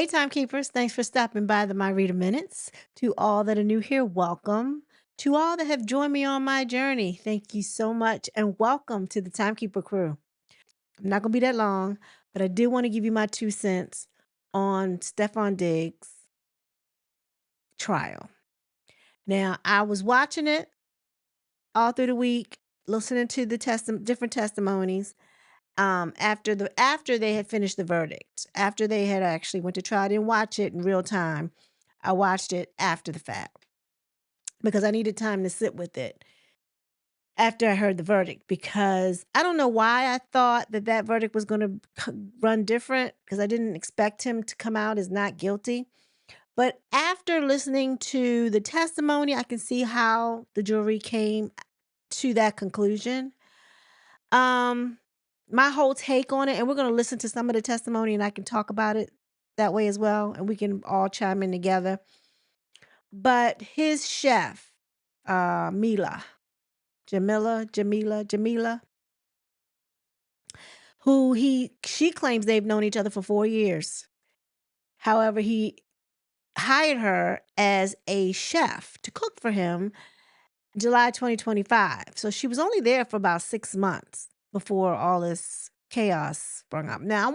Hey, timekeepers. Thanks for stopping by the My Reader Minutes. To all that are new here, welcome. To all that have joined me on my journey, thank you so much and welcome to the Timekeeper crew. I'm not going to be that long, but I do want to give you my 2 cents on Stefon Diggs' trial. Now, I was watching it all through the week, listening to the different testimonies. After they had finished the verdict, after they had actually went to trial, I didn't watch it in real time. I watched it after the fact because I needed time to sit with it after I heard the verdict, because I don't know why I thought that that verdict was going to run different, because I didn't expect him to come out as not guilty. But after listening to the testimony, I can see how the jury came to that conclusion. Um, my whole take on it, and we're gonna listen to some of the testimony and I can talk about it that way as well, and we can all chime in together. But his chef, Mila, Jamila, who she claims they've known each other for 4 years. However, he hired her as a chef to cook for him July 2025. So she was only there for about 6 months before all this chaos sprung up. Now,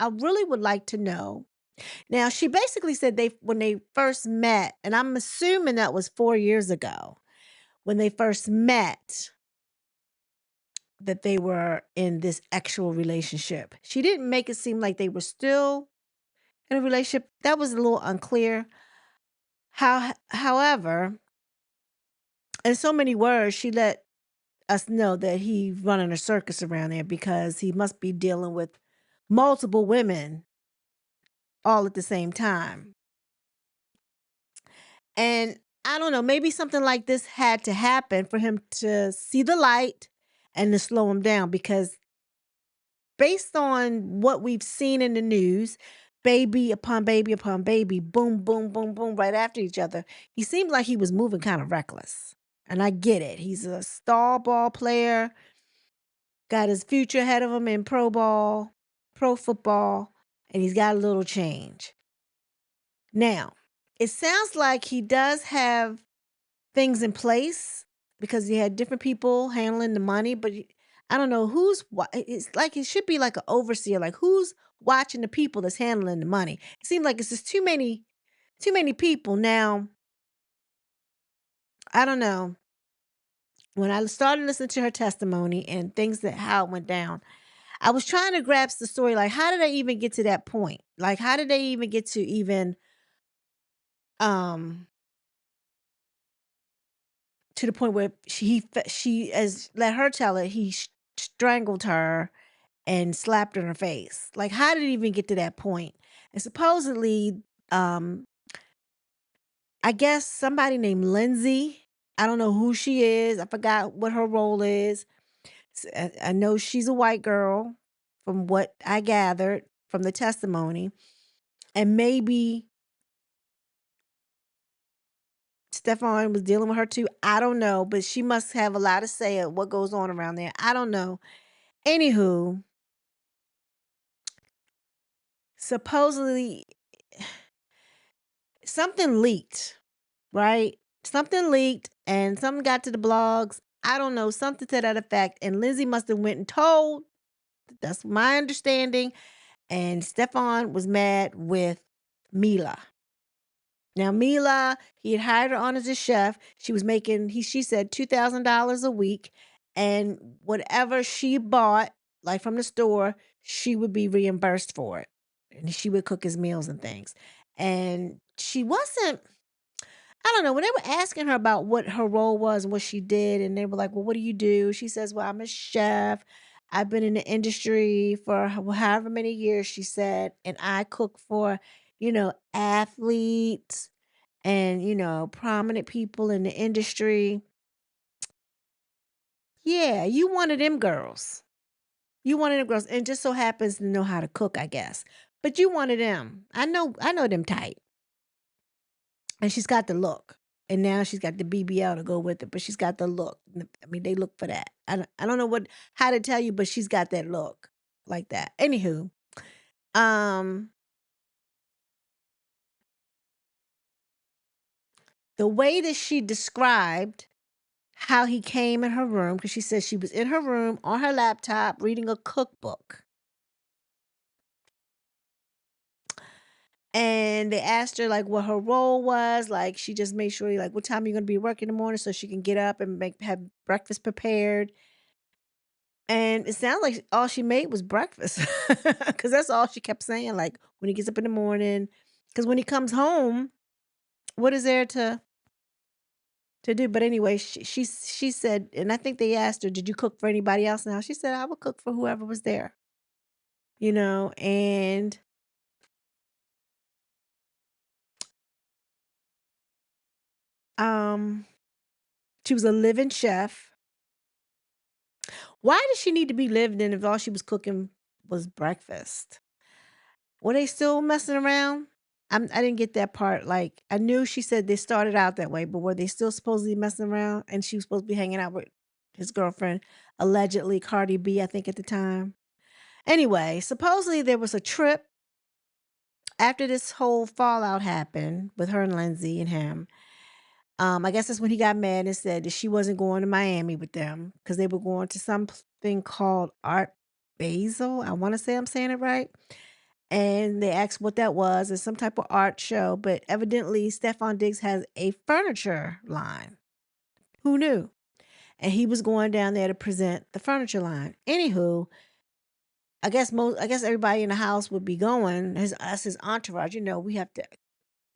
I really would like to know. Now, she basically said when they first met, and I'm assuming that was 4 years ago, when they first met, that they were in this actual relationship. She didn't make it seem like they were still in a relationship. That was a little unclear. However, in so many words, she let us know that he's running a circus around there because he must be dealing with multiple women all at the same time. And I don't know, maybe something like this had to happen for him to see the light and to slow him down, because based on what we've seen in the news, baby upon baby upon baby, boom, boom, boom, boom, right after each other, he seemed like he was moving kind of reckless. And I get it. He's a star ball player, got his future ahead of him in pro ball, pro football, and he's got a little change. Now, it sounds like he does have things in place because he had different people handling the money, but I don't know it's like it should be like an overseer, like who's watching the people that's handling the money. It seems like it's just too many people. Now, I don't know. When I started listening to her testimony and things that how it went down, I was trying to grasp the story. Like, how did they even get to that point? Like, how did they even get to um to the point where she as let her tell it, he strangled her and slapped her in her face. Like, how did it even get to that point? And supposedly, um, I guess somebody named Lindsay. I don't know who she is. I forgot what her role is. I know she's a white girl, from what I gathered from the testimony, and maybe Stefan was dealing with her too. I don't know, but she must have a lot to say of what goes on around there. I don't know. Anywho, supposedly something leaked, right? Something leaked and something got to the blogs. I don't know, something to that effect. And Lindsay must have went and told. That's my understanding. And Stefan was mad with Mila. Now, Mila, he had hired her on as a chef. She was making, she said $2,000 a week. And whatever she bought, like from the store, she would be reimbursed for it. And she would cook his meals and things. And she wasn't, I don't know, when they were asking her about what her role was and what she did, and they were like, well, what do you do? She says, well, I'm a chef. I've been in the industry for however many years, she said, and I cook for, athletes and, prominent people in the industry. Yeah, you one of them girls. You one of them girls, and just so happens to know how to cook, I guess. But you one of them. I know them type. And she's got the look. And now she's got the BBL to go with it, but she's got the look. I mean, they look for that. I don't know how to tell you, but she's got that look like that. Anywho, um, The way that she described how he came in her room, because she said she was in her room on her laptop reading a cookbook. And they asked her like what her role was. Like she just made sure like what time you're gonna be working in the morning so she can get up and have breakfast prepared. And it sounded like all she made was breakfast. Cause that's all she kept saying. Like when he gets up in the morning. Cause when he comes home, what is there to do? But anyway, she said, and I think they asked her, "Did you cook for anybody else now?" She said, "I would cook for whoever was there." And um she was a living chef. Why did she need to be lived in if all she was cooking was breakfast? Were they still messing around? I didn't get that part. Like I knew she said they started out that way, but were they still supposedly messing around? And she was supposed to be hanging out with his girlfriend, allegedly Cardi B, I think at the time. Anyway, supposedly there was a trip after this whole fallout happened with her and Lindsay and him. I guess that's when he got mad and said that she wasn't going to Miami with them because they were going to something called Art Basel. I want to say I'm saying it right. And they asked what that was. It's some type of art show, but evidently Stefon Diggs has a furniture line. Who knew? And he was going down there to present the furniture line. Anywho, I guess everybody in the house would be going. His entourage. We have to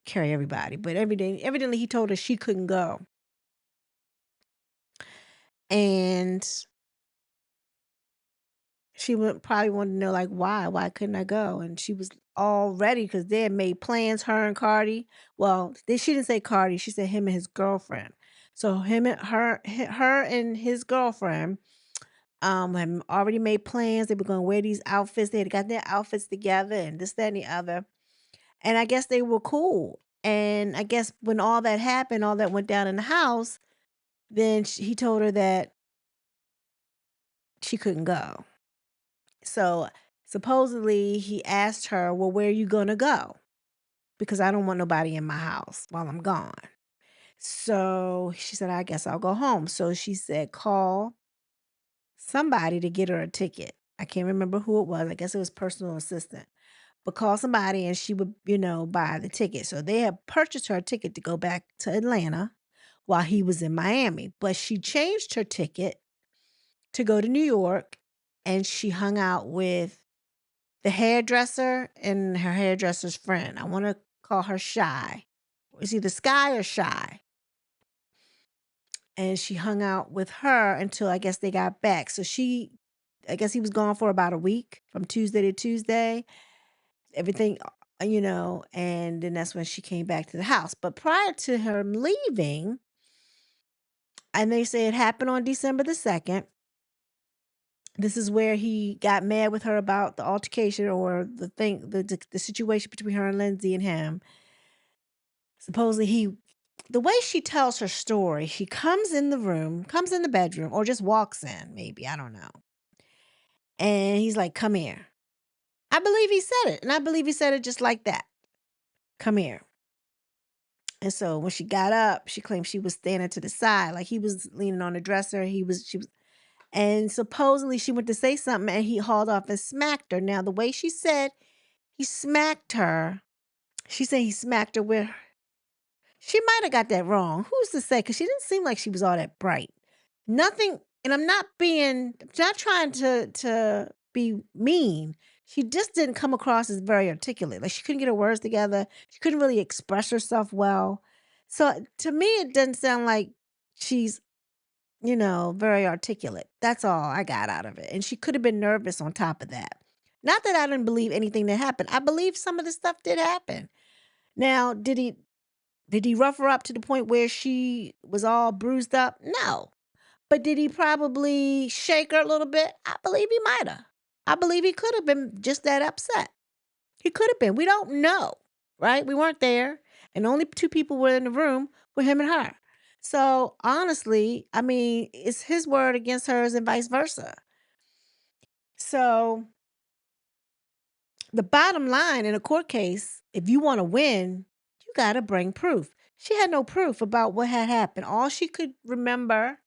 carry everybody, but evidently he told her she couldn't go, and she would probably wanted to know like why couldn't I go? And she was all ready because they had made plans. Her and Cardi. Well, she didn't say Cardi. She said him and his girlfriend. So him and her and his girlfriend had already made plans. They were going to wear these outfits. They had got their outfits together and this, that, and the other. And I guess they were cool. And I guess when all that happened, all that went down in the house, then he told her that she couldn't go. So supposedly he asked her, "Well, where are you going to go? Because I don't want nobody in my house while I'm gone." So she said, "I guess I'll go home." So she said, "Call somebody to get her a ticket." I can't remember who it was. I guess it was personal assistant. But call somebody and she would, buy the ticket. So they had purchased her a ticket to go back to Atlanta while he was in Miami. But she changed her ticket to go to New York and she hung out with the hairdresser and her hairdresser's friend. I want to call her Shy. It's either Sky or Shy. And she hung out with her until I guess they got back. So I guess he was gone for about a week from Tuesday to Tuesday. Everything, and then that's when she came back to the house. But prior to her leaving, and they say it happened on December the 2nd. This is where he got mad with her about the altercation or the situation between her and Lindsay and him. Supposedly the way she tells her story, she comes in the bedroom, or just walks in, maybe, I don't know. And he's like, "Come here." I believe he said it, and I believe he said it just like that. "Come here." And so when she got up, she claimed she was standing to the side, like he was leaning on the dresser. She was, and supposedly she went to say something and he hauled off and smacked her. Now, the way she said he smacked her, she said he smacked her with, she might have got that wrong. Who's to say? Because she didn't seem like she was all that bright. Nothing, and not trying to be mean. She just didn't come across as very articulate. Like she couldn't get her words together. She couldn't really express herself well. So to me, it doesn't sound like she's, very articulate. That's all I got out of it. And she could have been nervous on top of that. Not that I didn't believe anything that happened. I believe some of the stuff did happen. Now, did he rough her up to the point where she was all bruised up? No. But did he probably shake her a little bit? I believe he might have. I believe he could have been just that upset. He could have been. We don't know, right? We weren't there. And only two people were in the room with him and her. So honestly, I mean, it's his word against hers and vice versa. So the bottom line in a court case, if you want to win, you got to bring proof. She had no proof about what had happened. All she could remember,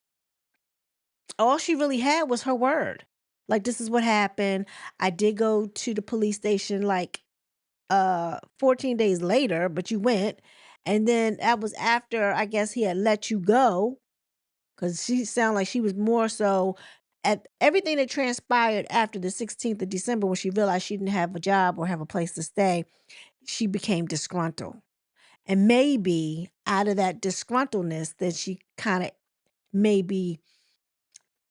all she really had was her word. Like, this is what happened. I did go to the police station like 14 days later, but you went. And then that was after I guess he had let you go. Because she sounded like she was more so at everything that transpired after the 16th of December when she realized she didn't have a job or have a place to stay, she became disgruntled. And maybe out of that disgruntledness that she kind of maybe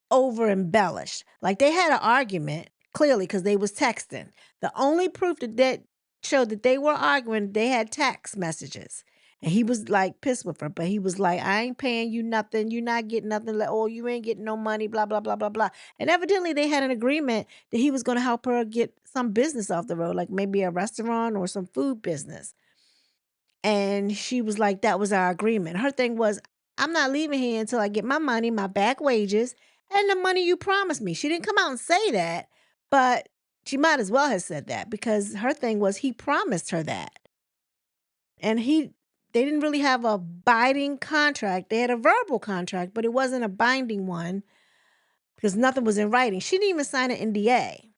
over embellished. Like they had an argument clearly because they was texting. The only proof that showed that they were arguing, they had text messages. And he was like pissed with her, but he was like, I ain't paying you nothing. You're not getting nothing. Like, oh, you ain't getting no money, blah, blah, blah, blah, blah. And evidently they had an agreement that he was going to help her get some business off the road, like maybe a restaurant or some food business. And she was like, that was our agreement. Her thing was, I'm not leaving here until I get my money, my back wages, and the money you promised me. She didn't come out and say that, but she might as well have said that because her thing was he promised her that. And they didn't really have a binding contract. They had a verbal contract, but it wasn't a binding one because nothing was in writing. She didn't even sign an NDA.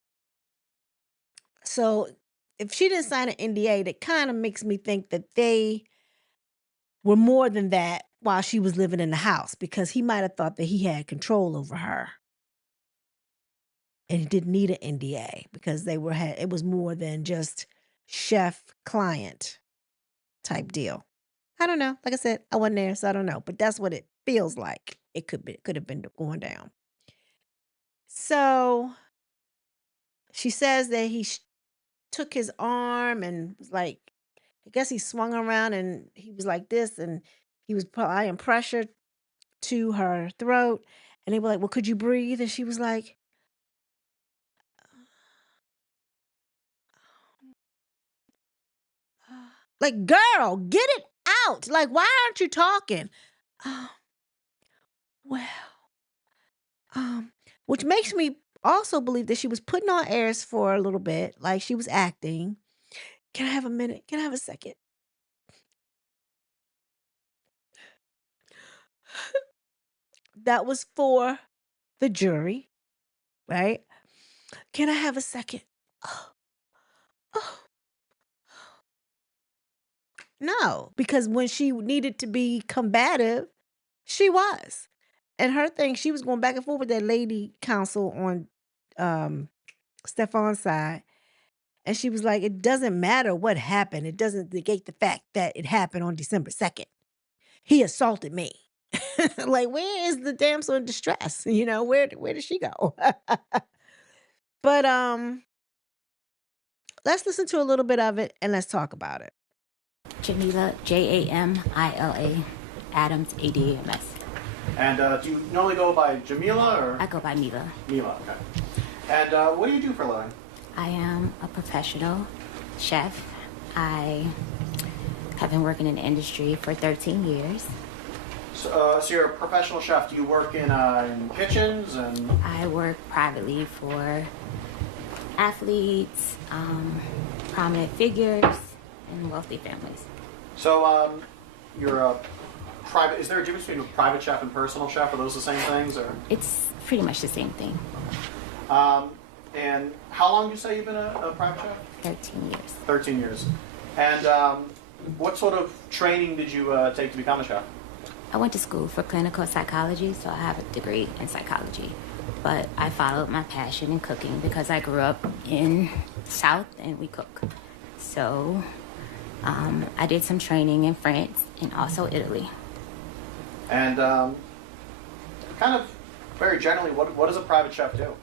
So if she didn't sign an NDA, that kind of makes me think that they were more than that while she was living in the house because he might have thought that he had control over her. And he didn't need an NDA because it was more than just chef client type deal. I don't know. Like I said, I wasn't there, so I don't know. But that's what it feels like. It could have been going down. So she says that he took his arm and was like, I guess he swung around and he was like this, and he was applying pressure to her throat. And they were like, well, could you breathe? And she was like, like, girl, get it out. Like, why aren't you talking? Oh, well, which makes me also believe that she was putting on airs for a little bit, like she was acting. Can I have a minute? Can I have a second? That was for the jury, right? Can I have a second? Oh, oh. No, because when she needed to be combative, she was. And her thing, she was going back and forth with that lady counsel on Stefon's side. And she was like, it doesn't matter what happened. It doesn't negate the fact that it happened on December 2nd. He assaulted me. Like, where is the damsel in distress? You know, where did she go? But let's listen to a little bit of it and let's talk about it. Jamila, Jamila, Adams, ADAMS. And do you normally go by Jamila or? I go by Mila. Mila, okay. And what do you do for a living? I am a professional chef. I have been working in the industry for 13 years. So you're a professional chef. Do you work in kitchens and? I work privately for athletes, prominent figures, and wealthy families. So you're a private. Is there a difference between a private chef and personal chef? Are those the same things, or? It's pretty much the same thing. And how long do you say you've been a private chef? 13 years. 13 years. And what sort of training did you take to become a chef? I went to school for clinical psychology, so I have a degree in psychology. But I followed my passion in cooking because I grew up in the South and we cook. So I did some training in France and also Italy. And kind of very generally, what does a private chef do?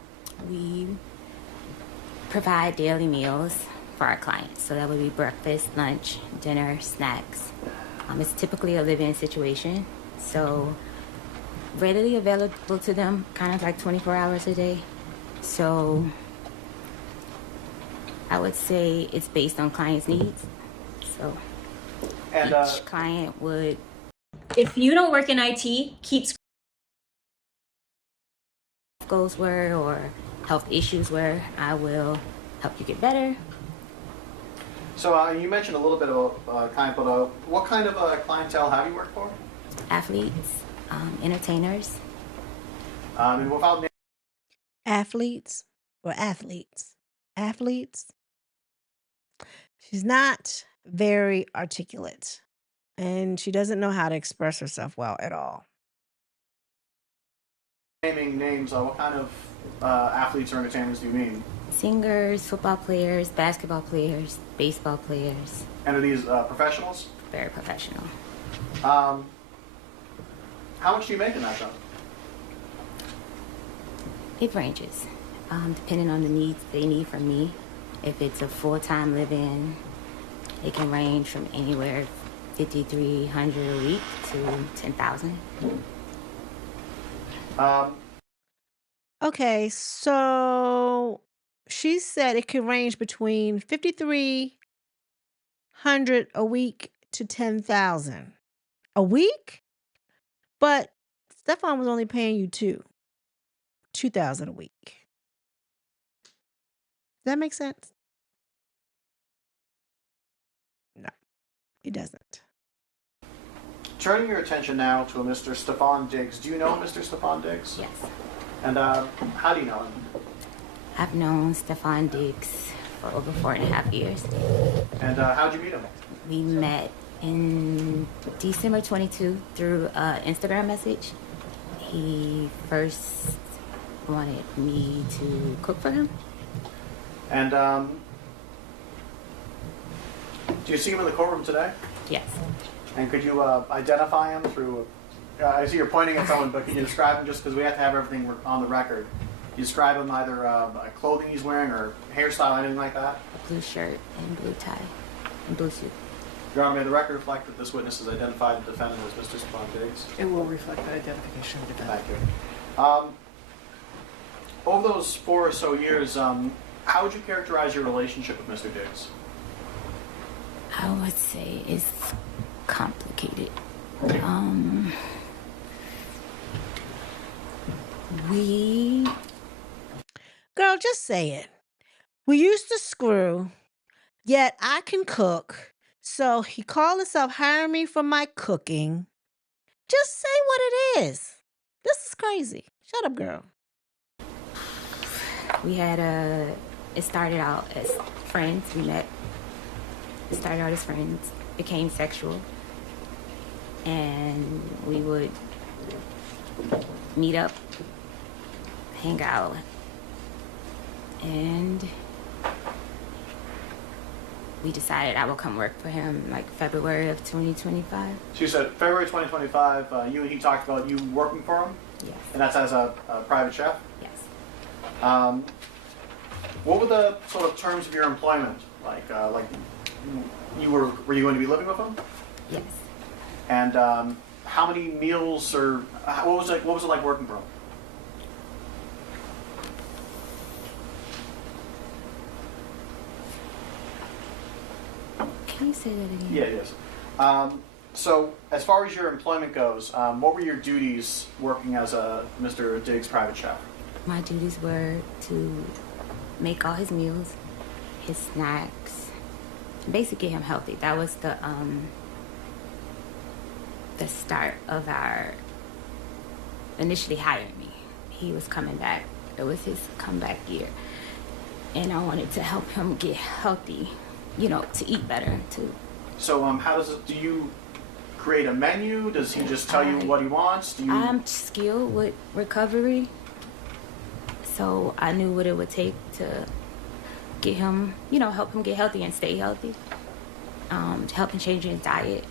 We provide daily meals for our clients. So that would be breakfast, lunch, dinner, snacks. It's typically a live-in situation. So readily available to them, kind of like 24 hours a day. So I would say it's based on clients' needs. So And each client would. If you don't work in IT, Goals were or health issues were, I will help you get better. So you mentioned a little bit of what kind of clientele have you worked for? Athletes, entertainers. And without Athletes or athletes? Athletes? She's not very articulate, and she doesn't know how to express herself well at all. naming names, what kind of athletes or entertainers do you mean? Singers, football players, basketball players, baseball players. And are these professionals? Very professional. Um, how much do you make in that job? It ranges, depending on the needs they need from me. If it's a full-time live-in, it can range from anywhere 5,300 a week to 10,000. Um, Okay, so she said it could range between 5,300 a week to 10,000 a week, but Stefan was only paying you 2,000 a week. Does that make sense? No, it doesn't. turning your attention now to a Mr. Stefon Diggs. Do you know Mr. Stefon Diggs? Yes. And how do you know him? I've known Stefon Diggs for over 4.5 years. And how'd you meet him? We met in December 22 through an Instagram message. He first wanted me to cook for him. And do you see him in the courtroom today? Yes. And could you identify him through? I see you're pointing at someone, but can you describe him just because we have to have everything on the record? You describe him either by clothing he's wearing or hairstyle, anything like that? A blue shirt and blue tie and blue suit. Your Honor, may the record reflect that this witness has identified the defendant as Mr. Stefon Diggs? It will reflect the identification of the defendant. Thank you. Over those 4 or so years, how would you characterize your relationship with Mr. Diggs? I would say it's complicated. We Girl, just say it. We used to screw, yet I can cook. So he called himself hiring me for my cooking. Just say what it is. This is crazy. Shut up, girl. it started out as friends. We met. It started out as friends, became sexual, and we would meet up, hang out, and we decided I would come work for him like February of 2025. So you said February 2025, you and he talked about you working for him, Yes. and that's as a private chef? Yes. What were the sort of terms of your employment? Like were you going to be living with him? Yes. And how many meals or what was it like working for him? Can you say that again? Yeah, it is. So as far as your employment goes, what were your duties working as a Mr. Diggs private chef? My duties were to make all his meals, his snacks, basically get him healthy. That was the start of our initially hiring me. He was coming back. It was his comeback year. And I wanted to help him get healthy, to eat better too. So how does it, do you create a menu? Does he just tell you what he wants? Do you I'm skilled with recovery, so I knew what it would take to get him, help him get healthy and stay healthy, to help him change his diet.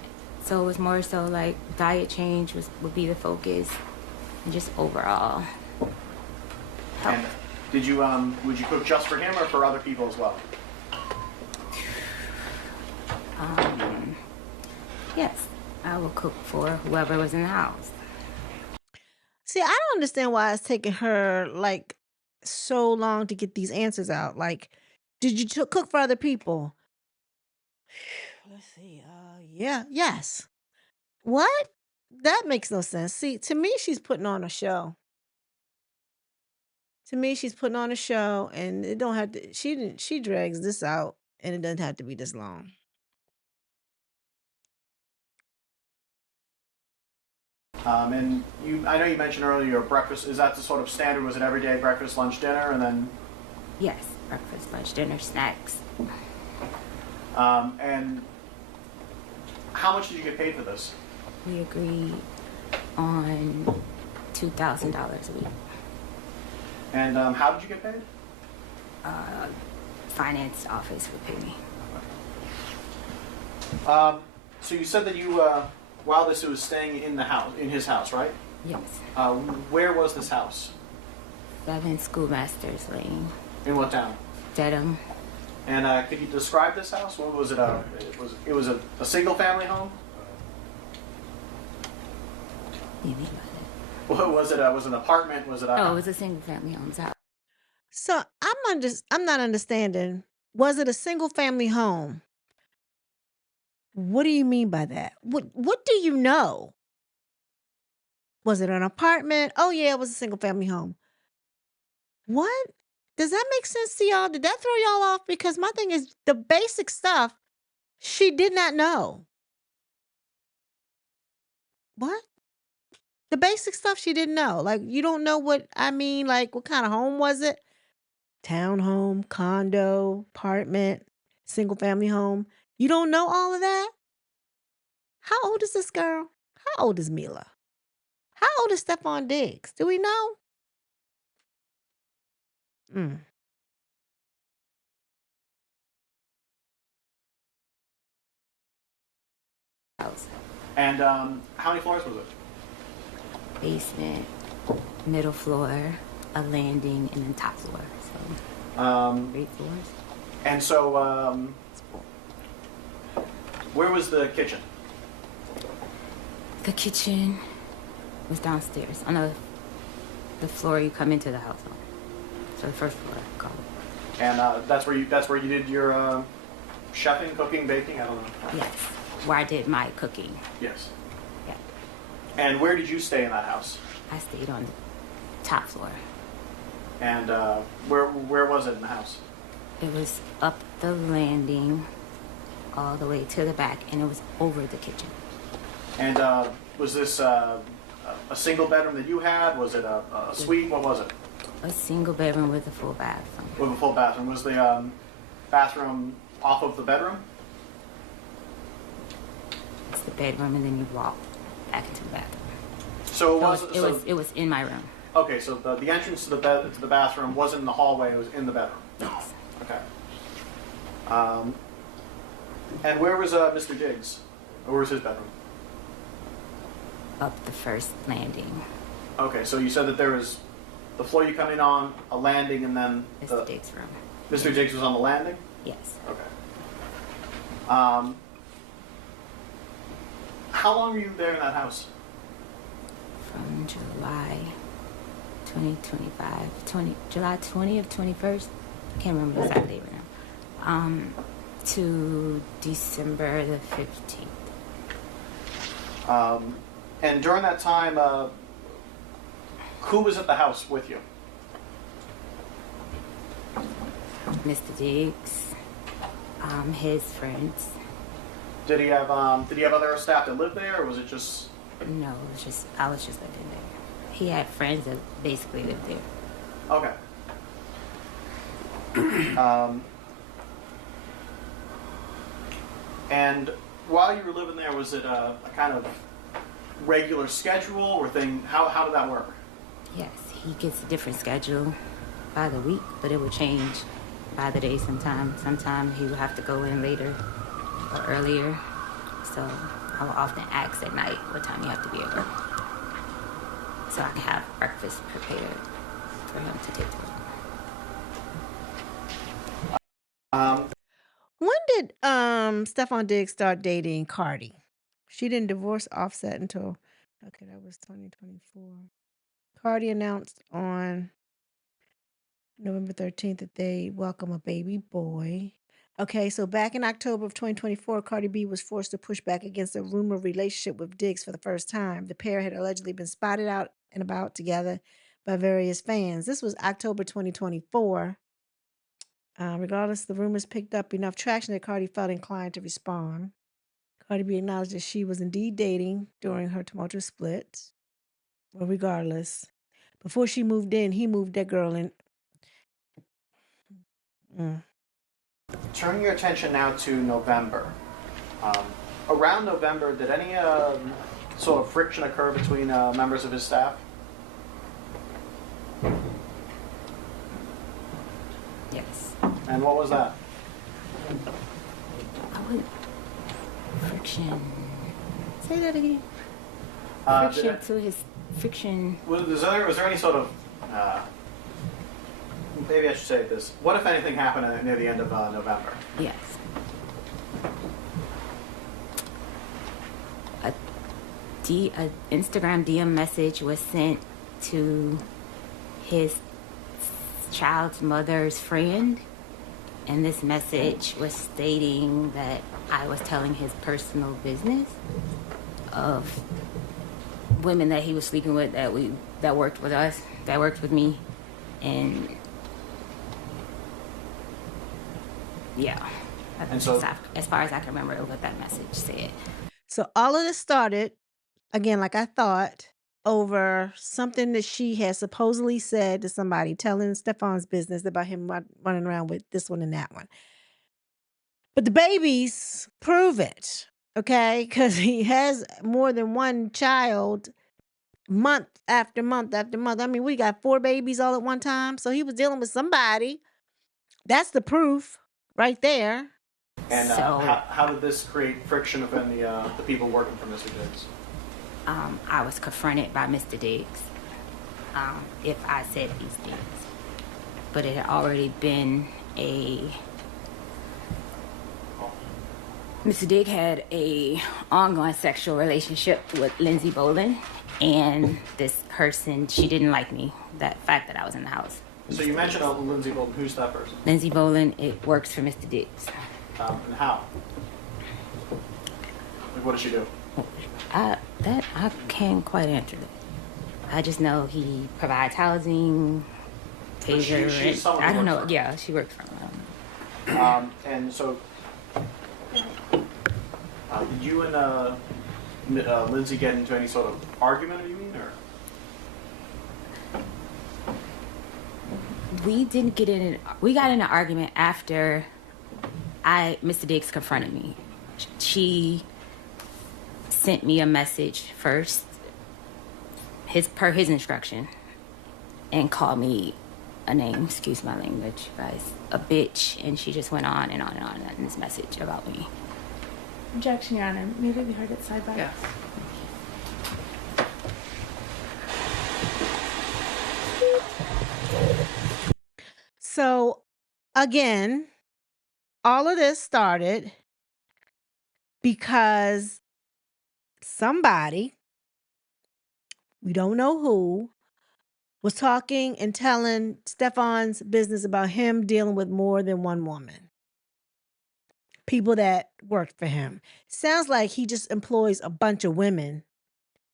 So it was more so like diet change would be the focus, and just overall health. and did you would you cook just for him or for other people as well? Yes, I will cook for whoever was in the house. See, I don't understand why it's taking her like so long to get these answers out. Like, did you cook for other people? Let's see. Yeah, yes. What? That makes no sense. See, to me, she's putting on a show. To me, she's putting on a show, and it don't have to. She drags this out and it doesn't have to be this long. And I know you mentioned earlier your breakfast. Is that the sort of standard? Was it every day breakfast, lunch, dinner, and then? Yes, breakfast, lunch, dinner, snacks. And how much did you get paid for this? We agreed on $2,000 a week. And how did you get paid? Finance office would pay me. So you said that you, while this was staying in the house, in his house, right? Yes. Where was this house? 7 Schoolmasters Lane, In what town? Dedham. And could you describe this house? What was it? It was a single family home. You mean by that? What was it? Was it an apartment? Was it? Oh, it was a single family home's house. So I'm not understanding. Was it a single family home? What do you mean by that? What do you know? Was it an apartment? Oh yeah, it was a single family home. What? Does that make sense to y'all? Did that throw y'all off? Because my thing is the basic stuff she did not know. What? The basic stuff she didn't know. Like you don't know what I mean, like what kind of home was it? Townhome, condo, apartment, single family home. You don't know all of that? How old is this girl? How old is Mila? How old is Stefon Diggs? Do we know? Mm. And how many floors was it? Basement, middle floor, a landing, and then top floor. So Um, 3 floors. and so, where was the kitchen? The kitchen was downstairs on the floor you come into the house on. So the first floor, call it. And that's where you did your chefing, cooking, baking. I don't know. Yes, where I did my cooking. Yes. Yeah, And where did you stay in that house? I stayed on the top floor. And where was it in the house? It was up the landing, all the way to the back, and it was over the kitchen. And was this a single bedroom that you had? Was it a suite? What was it? A single bedroom with a full bathroom. With a full bathroom. Was the bathroom off of the bedroom? It's the bedroom, and then you walk back into the bathroom. So It was in my room. Okay, so the entrance to the bathroom wasn't in the hallway; it was in the bedroom. Yes. Okay. And where was Mr. Diggs? Or where was his bedroom? Up the first landing. Okay, so you said that there was the floor you come in on, a landing, and then Mr. Diggs' room. Mr. Diggs was on the landing? Yes. Okay. How long were you there in that house? From July 2025, July 20th, 21st, I can't remember the exact date right now, to December the 15th. And during that time, who was at the house with you? Mr. Diggs, his friends. Did he have other staff that lived there, or was it just? No, I was just living there. He had friends that basically lived there. Okay. And while you were living there, was it a kind of regular schedule or thing? How did that work? Yes, he gets a different schedule by the week, but it would change by the day sometimes. Sometimes he would have to go in later or earlier. So I will often ask at night what time you have to be at work, so I can have breakfast prepared for him to take to work. When did Stefon Diggs start dating Cardi? She didn't divorce Offset until that was 2024. Cardi announced on November 13th that they welcome a baby boy. Okay, so back in October of 2024, Cardi B was forced to push back against a rumored relationship with Diggs for the first time. The pair had allegedly been spotted out and about together by various fans. This was October 2024. Regardless, the rumors picked up enough traction that Cardi felt inclined to respond. Cardi B acknowledged that she was indeed dating during her tumultuous split. Well, regardless, before she moved in, he moved that girl in. Mm. Turning your attention now to November. Um, Around November, did any sort of friction occur between members of his staff? Yes. And what was that? I would friction. Say that again. Did Friction it- to his friction. was there any sort of maybe I should say this. What, if anything, happened near the end of November? Yes. A Instagram DM message was sent to his child's mother's friend, and this message was stating that I was telling his personal business of women that he was sleeping with that worked with us, that worked with me, and yeah. And so- as far as I can remember what that message said. So all of this started, again, like I thought, over something that she had supposedly said to somebody, telling Stefon's business about him running around with this one and that one. But the babies prove it, okay? Because he has more than one child month after month after month. I mean, we got 4 babies all at one time. So he was dealing with somebody. That's the proof right there. And So- how did this create friction within the people working for Mr. Diggs? I was confronted by Mr. Diggs if I said these things. But it had already been Mr. Diggs had a ongoing sexual relationship with Lindsay Bolin, and this person, she didn't like me, that fact that I was in the house. So you mentioned Lindsay Bolton. Who's that person? Lindsay Bolin, it works for Mr. Diggs. And how? Like, what does she do? I can't quite answer that. I just know he provides housing, But she- taser. she's someone who I don't works know. for him. Yeah, she works for him. And so, did you and Lindsay get into any sort of argument, or you mean, or? We didn't get in. We got in an argument after Mr. Diggs confronted me. She sent me a message first, per his instruction, and called me a name. Excuse my language, guys. A bitch, and she just went on and on and on in this message about me. Objection, Your Honor. May they be heard at sidebar? Yes. So again, all of this started because somebody, we don't know who, was talking and telling Stefon's business about him dealing with more than one woman. People that worked for him. Sounds like he just employs a bunch of women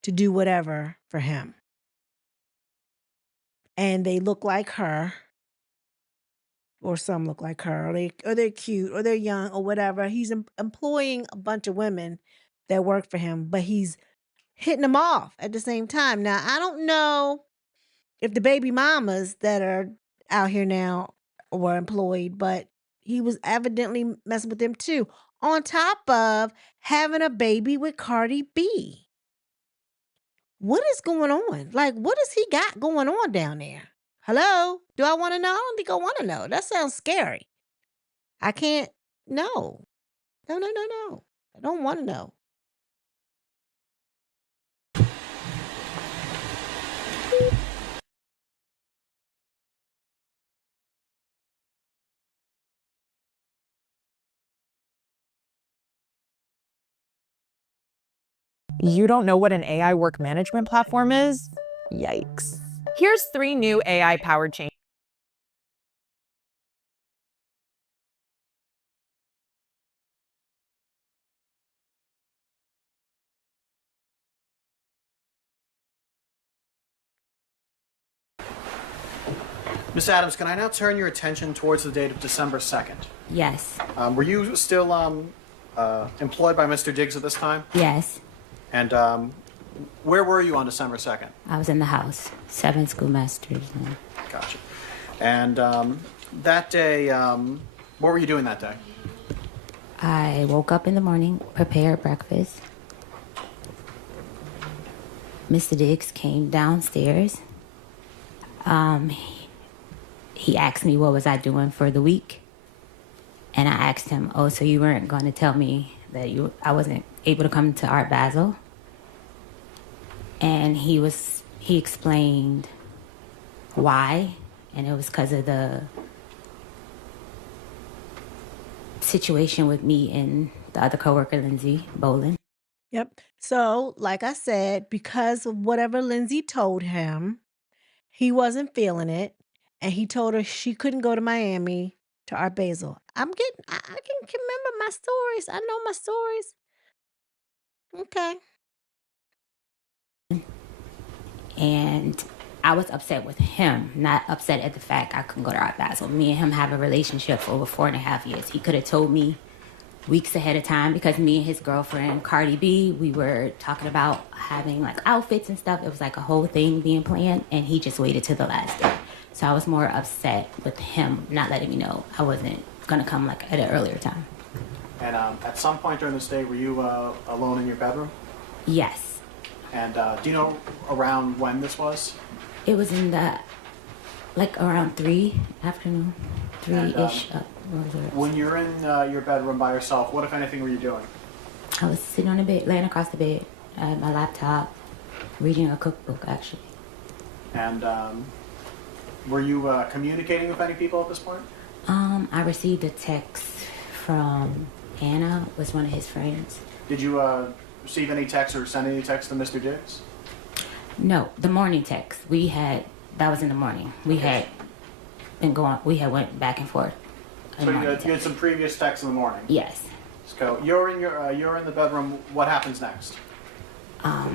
to do whatever for him. And they look like her, or some look like her, or they're cute, or they're young, or whatever. He's employing a bunch of women that work for him, but he's hitting them off at the same time. Now, I don't know if the baby mamas that are out here now were employed, but he was evidently messing with them too, on top of having a baby with Cardi B. What is going on? Like, what does he got going on down there? Hello? Do I want to know? I don't think I want to know. That sounds scary. I can't. No. No, no, no, no. I don't want to know. You don't know what an AI work management platform is? Yikes. Here's 3 new AI powered changes. Miss Adams, can I now turn your attention towards the date of December 2nd? Yes. Were you still employed by Mr. Diggs at this time? Yes. And where were you on December 2nd? I was in the house. 7 schoolmasters. Gotcha. And that day, what were you doing that day? I woke up in the morning, prepared breakfast. Mr. Diggs came downstairs. He asked me what was I doing for the week. And I asked him, oh, so you weren't going to tell me that I wasn't able to come to Art Basel? And he explained why, and it was because of the situation with me and the other coworker, Lindsay Bolin. Yep. So, like I said, because of whatever Lindsay told him, he wasn't feeling it, and he told her she couldn't go to Miami to Art Basel. I can remember my stories. I know my stories. Okay. And I was upset with him, not upset at the fact I couldn't go to Art Basel. Me and him have a relationship for over 4.5 years. He could have told me weeks ahead of time, because me and his girlfriend, Cardi B, we were talking about having like outfits and stuff. It was like a whole thing being planned, and he just waited till the last day. So I was more upset with him not letting me know I wasn't going to come like at an earlier time. And at some point during this day, were you alone in your bedroom? Yes. And do you know around when this was? It was in the, like around 3 afternoon, 3-ish. When you're in your bedroom by yourself, what, if anything, were you doing? I was sitting on the bed, laying across the bed. I had my laptop, reading a cookbook, actually. And were you communicating with any people at this point? I received a text from Anna, was one of his friends. Did you receive any text or send any text to Mr. Diggs? No, the morning text. That was in the morning. We had went back and forth. So you had some previous texts in the morning? Yes. So you're in the bedroom. What happens next? I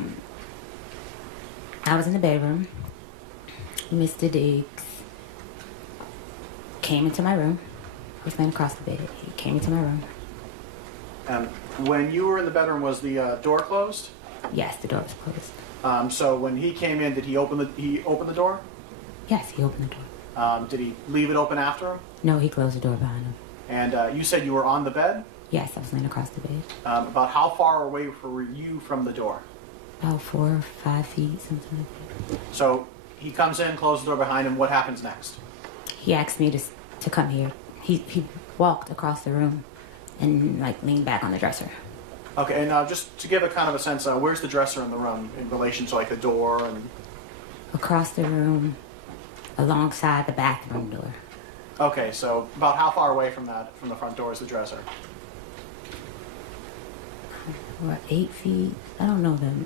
was in the bedroom. Mr. Diggs came into my room. I was laying across the bed. He came into my room. When you were in the bedroom, was the door closed? Yes, the door was closed. So when he came in, did he open the door? Yes, he opened the door. Did he leave it open after him? No, he closed the door behind him. And you said you were on the bed? Yes, I was laying across the bed. About how far away were you from the door? About 4 or 5 feet, something like that. So he comes in, closes the door behind him. What happens next? He asked me to come here. He walked across the room and like leaned back on the dresser. Okay, and just to give a kind of a sense, where's the dresser in the room in relation to like the door and? Across the room, alongside the bathroom door. Okay, so about how far away from the front door is the dresser? Or 8 feet. I don't know them.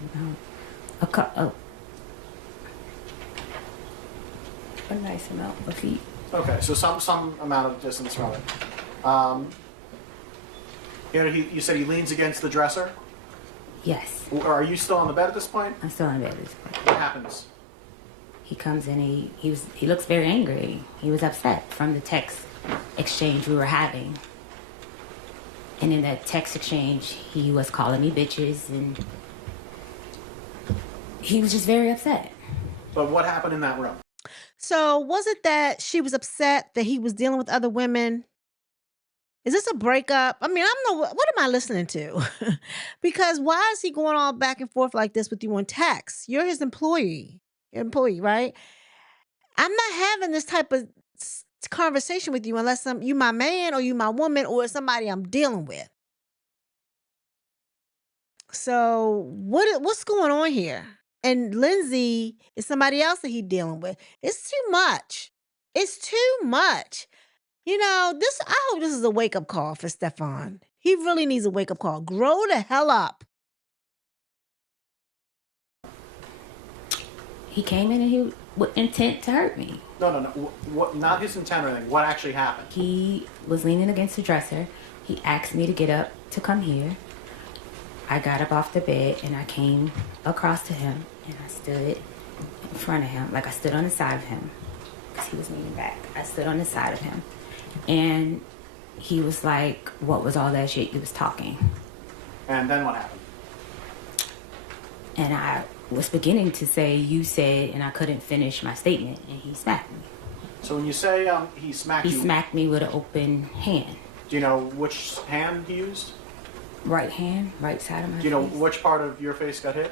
A nice amount of feet. Okay, so some amount of distance from it. You said he leans against the dresser? Yes. Are you still on the bed at this point? I'm still in bed at this point. What happens? He comes in, he looks very angry. He was upset from the text exchange we were having. And in that text exchange, he was calling me bitches, and he was just very upset. But what happened in that room? So was it that she was upset that he was dealing with other women? Is this a breakup? I mean, I don't know. What am I listening to? Because why is he going all back and forth like this with you on text? You're his employee, right? I'm not having this type of conversation with you unless you my man or you my woman or somebody I'm dealing with. So what's going on here? And Lindsay is somebody else that he's dealing with. It's too much. It's too much. You know, I hope this is a wake-up call for Stefon. He really needs a wake-up call. Grow the hell up. He came in and he with intent to hurt me. No. What? Not his intent or anything. What actually happened? He was leaning against the dresser. He asked me to get up to come here. I got up off the bed and I came across to him and I stood in front of him, like I stood on the side of him. because he was leaning back. I stood on the side of him, and he was like, "What was all that shit you was talking?" And then what happened? And I was beginning to say, "You said," and I couldn't finish my statement, and he smacked me. So when you say he smacked He you, smacked me with an open hand. do you know which hand he used? Right hand, right side of my face. Do you know which part of your face got hit?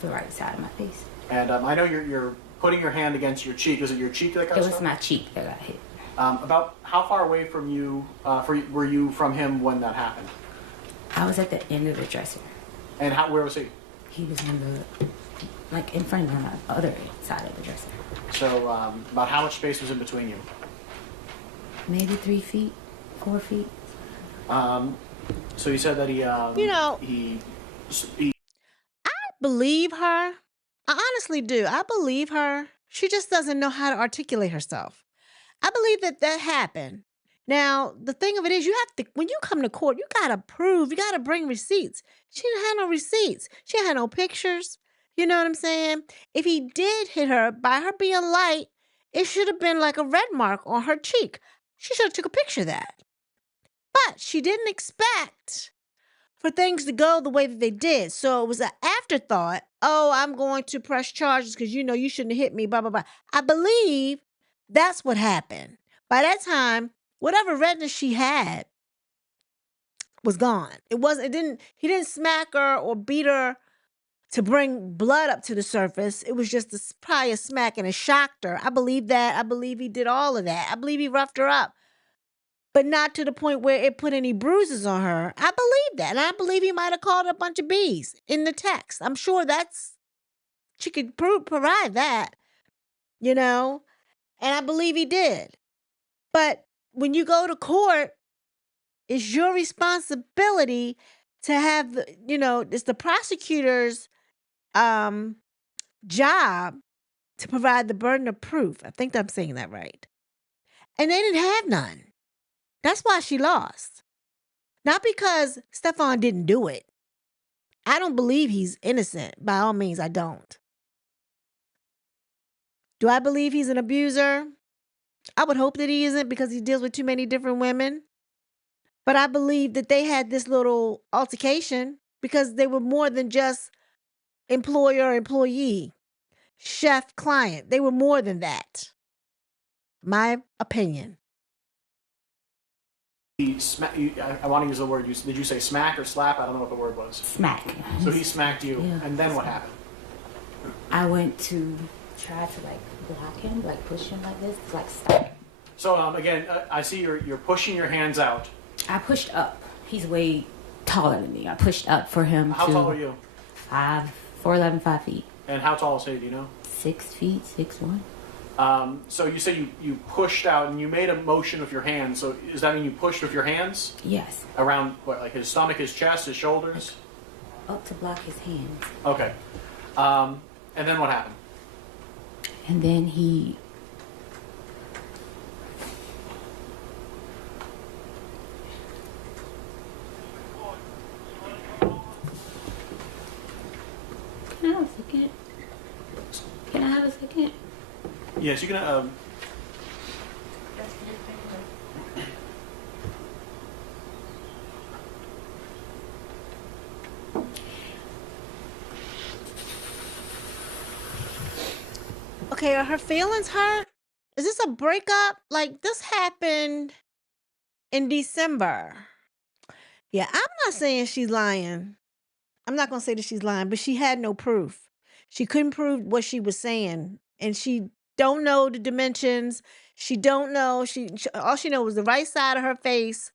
The right side of my face. And I know you're putting your hand against your cheek. Was it your cheek that got It struck? was my cheek that got hit. About how far away from you were you from him when that happened? I was at the end of the dresser. And where was he? He was on the, like, in front of my other side of the dresser. So about how much space was in between you? Maybe 3 feet, 4 feet. So you said that he Believe her. I honestly do. I believe her. She just doesn't know how to articulate herself. I believe that happened. Now, the thing of it is, you have to, when you come to court, you got to prove, you got to bring receipts. She didn't have no receipts. She didn't have no pictures. You know what I'm saying? If he did hit her, by her being light, it should have been like a red mark on her cheek. She should have took a picture of that. But she didn't expect for things to go the way that they did. So it was an afterthought. Oh, I'm going to press charges because you shouldn't have hit me, blah, blah, blah. I believe that's what happened. By that time, whatever redness she had was gone. He didn't smack her or beat her to bring blood up to the surface. It was just probably a smack and it shocked her. I believe that. I believe he did all of that. I believe he roughed her up, but not to the point where it put any bruises on her. I believe that. And I believe he might have called a bunch of bees in the text. I'm sure she could provide that, and I believe he did. But when you go to court, it's your responsibility to have it's the prosecutor's job to provide the burden of proof. I think I'm saying that right. And they didn't have none. That's why she lost. Not because Stefon didn't do it. I don't believe he's innocent. By all means, I don't. Do I believe he's an abuser? I would hope that he isn't because he deals with too many different women. But I believe that they had this little altercation because they were more than just employer, employee, chef, client. They were more than that. My opinion. I want to use the word. Did you say smack or slap? I don't know what the word was. Smack. So he smacked you, Yeah. and then what happened? I went to try to, like, block him, like, push him like this, like, stop. So again, I see you're pushing your hands out. I pushed up. He's way taller than me. I pushed up for him. How tall are you? 4'11", 5 feet. And how tall is he? Do you know? 6 feet, 6'1". So you say you pushed out and you made a motion with your hands. So does that mean you pushed with your hands Yes, around what, like his stomach, his chest, his shoulders? up to block his hands. Okay. And then what happened? And then he Can I have a second? Can I have a second? Yes, you can. Okay, are her feelings hurt? Is this a breakup? Like, this happened in December. Yeah, I'm not saying she's lying. I'm not going to say that she's lying, but she had no proof. She couldn't prove what she was saying, and she don't know the dimensions. She don't know. All she knows was the right side of her face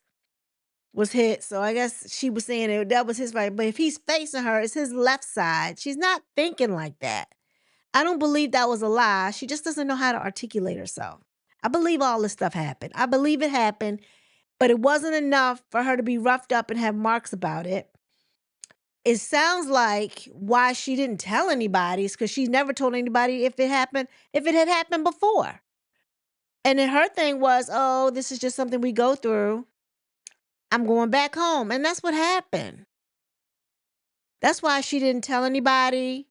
was hit. So I guess she was saying that was his right. But if he's facing her, it's his left side. She's not thinking like that. I don't believe that was a lie. She just doesn't know how to articulate herself. I believe all this stuff happened. I believe it happened, but it wasn't enough for her to be roughed up and have marks about it. It sounds like why she didn't tell anybody is because she's never told anybody if it had happened before. And then her thing was, oh, this is just something we go through. I'm going back home. And that's what happened. That's why she didn't tell anybody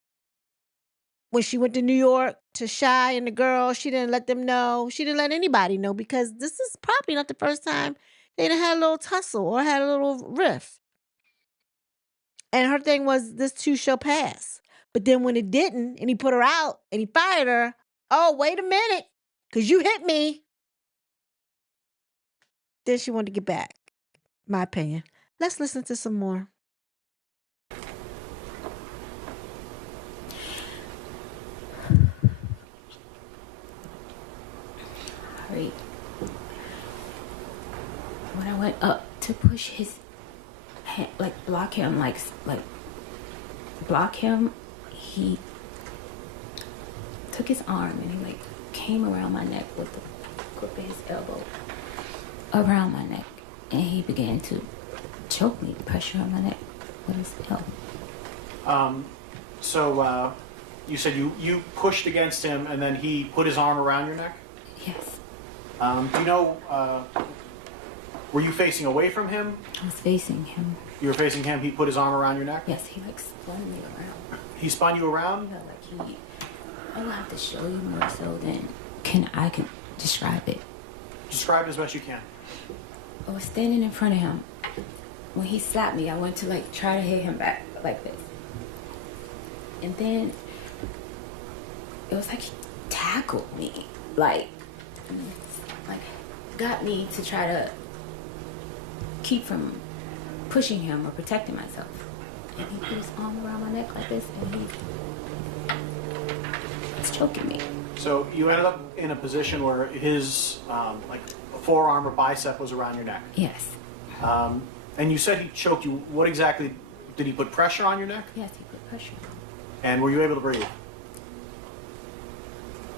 when she went to New York to Shy and the girl. She didn't let them know. She didn't let anybody know because this is probably not the first time they done had a little tussle or had a little riff. And her thing was, this too shall pass. But then when it didn't, and he put her out and he fired her, oh, wait a minute, because you hit me. Then she wanted to get back. My opinion. Let's listen to some more. Right. When I went up to push his hand, like block him, block him, he took his arm and he like came around my neck with the grip of his elbow around my neck, and he began to choke me, pressure on my neck with his elbow. So you said you pushed against him and then he put his arm around your neck? Yes. Do you know, were you facing away from him? I was facing him. You were facing him, he put his arm around your neck? Yes, he like spun me around. He spun you around? Like I will have to show you more so than I can describe it. Describe it as best you can. I was standing in front of him. When he slapped me, I went to like try to hit him back like this. And then it was like he tackled me. Like got me to try to keep from pushing him or protecting myself. And he put his arm around my neck like this and he was choking me. So you ended up in a position where his like forearm or bicep was around your neck. Yes. And you said he choked you. What exactly, did he put pressure on your neck? Yes, he put pressure on me. And were you able to breathe?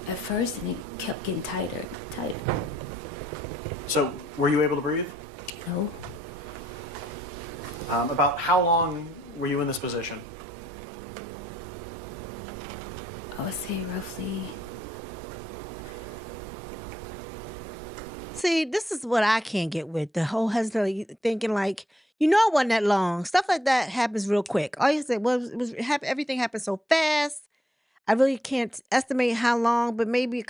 At first, and it kept getting tighter, tighter. So were you able to breathe? No. About how long were you in this position? I would say roughly. See, this is what I can't get with. The whole husband thinking like, it wasn't that long. Stuff like that happens real quick. All you say, well, everything happened so fast. I really can't estimate how long, but maybe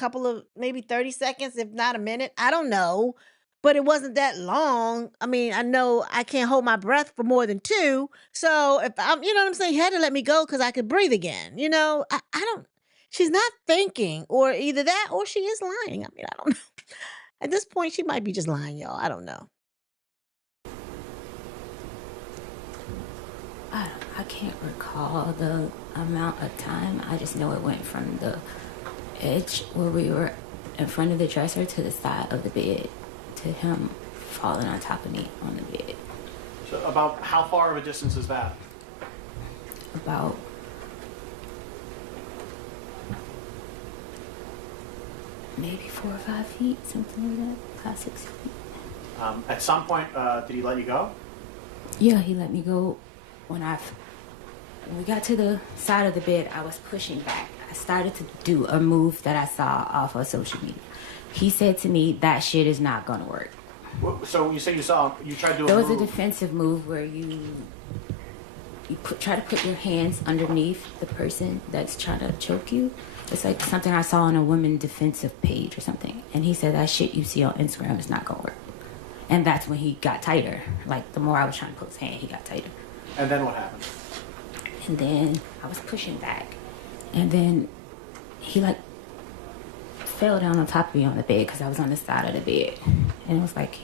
maybe 30 seconds, if not a minute. I don't know. But it wasn't that long. I mean, I know I can't hold my breath for more than 2. So if you know what I'm saying? He had to let me go because I could breathe again. I don't, she's not thinking, or either that or she is lying. I mean, I don't know. At this point, she might be just lying, y'all. I don't know. I can't recall the amount of time. I just know it went from the edge where we were in front of the dresser to the side of the bed to him falling on top of me on the bed. So about how far of a distance is that? About maybe 4 or 5 feet, something like that, 5, 6 feet. At some point, did he let you go? Yeah, he let me go. When we got to the side of the bed, I was pushing back. I started to do a move that I saw off of social media. He said to me, that shit is not gonna work. So you say you tried to do a move. There was a defensive move where you try to put your hands underneath the person that's trying to choke you. It's like something I saw on a women defensive page or something. And he said that shit you see on Instagram is not gonna work. And that's when he got tighter. Like the more I was trying to put his hand, he got tighter. And then what happened? And then I was pushing back. And then he like fell down on top of me on the bed because I was on the side of the bed. And it was like,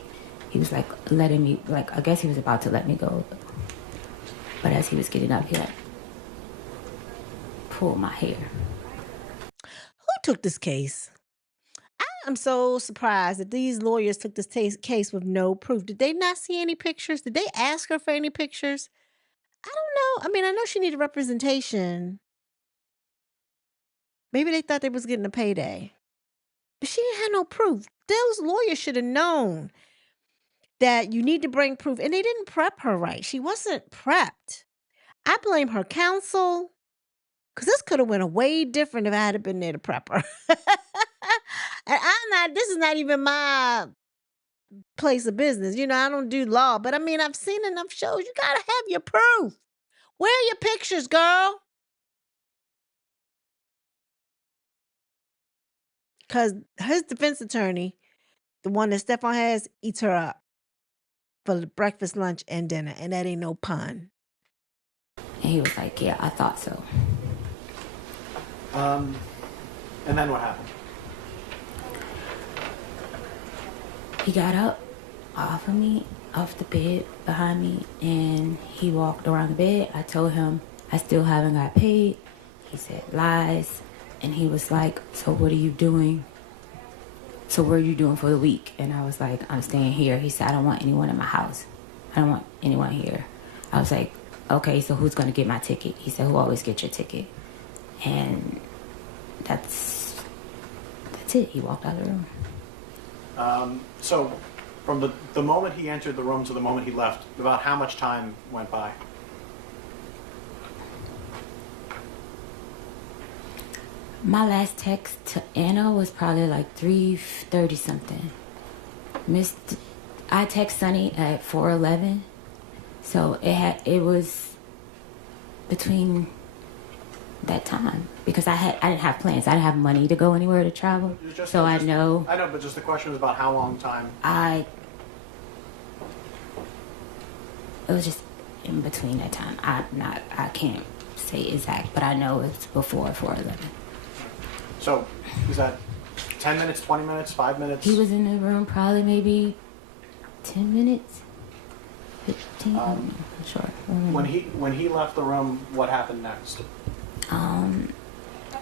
he was like letting me, like, I guess he was about to let me go. But as he was getting up, he like pulled my hair. Who took this case? I'm so surprised that these lawyers took this case with no proof. Did they not see any pictures? Did they ask her for any pictures? I don't know. I mean, I know she needed representation. Maybe they thought they was getting a payday. But she didn't have no proof. Those lawyers should have known that you need to bring proof. And they didn't prep her right. She wasn't prepped. I blame her counsel. Because this could have went way different if I had been there to prep her. And this is not even my place of business. I don't do law. But I mean, I've seen enough shows. You got to have your proof. Where are your pictures, girl? because his defense attorney, the one that Stefan has, eats her up for breakfast, lunch, and dinner, and that ain't no pun. And he was like, yeah, I thought so. And then what happened? He got up off of me, off the bed behind me, and he walked around the bed. I told him I still haven't got paid. He said lies, and he was like, so what are you doing? So what are you doing for the week? And I was like, I'm staying here. He said, I don't want anyone in my house. I don't want anyone here. I was like, okay, so who's going to get my ticket? He said, who always gets your ticket? And that's it. He walked out of the room. So from the moment he entered the room to the moment he left, about how much time went by? My last text to Anna was probably like 3:30 something. I text Sunny at 4:11, so it was between that time because I didn't have plans. I didn't have money to go anywhere to travel, so I know. I know, but just the question was about how long time. It was just in between that time. I can't say exact, but I know it's before 4:11. So, is that 10 minutes, 20 minutes, 5 minutes? He was in the room probably maybe 10 minutes, 15. I'm not sure. When he left the room, what happened next?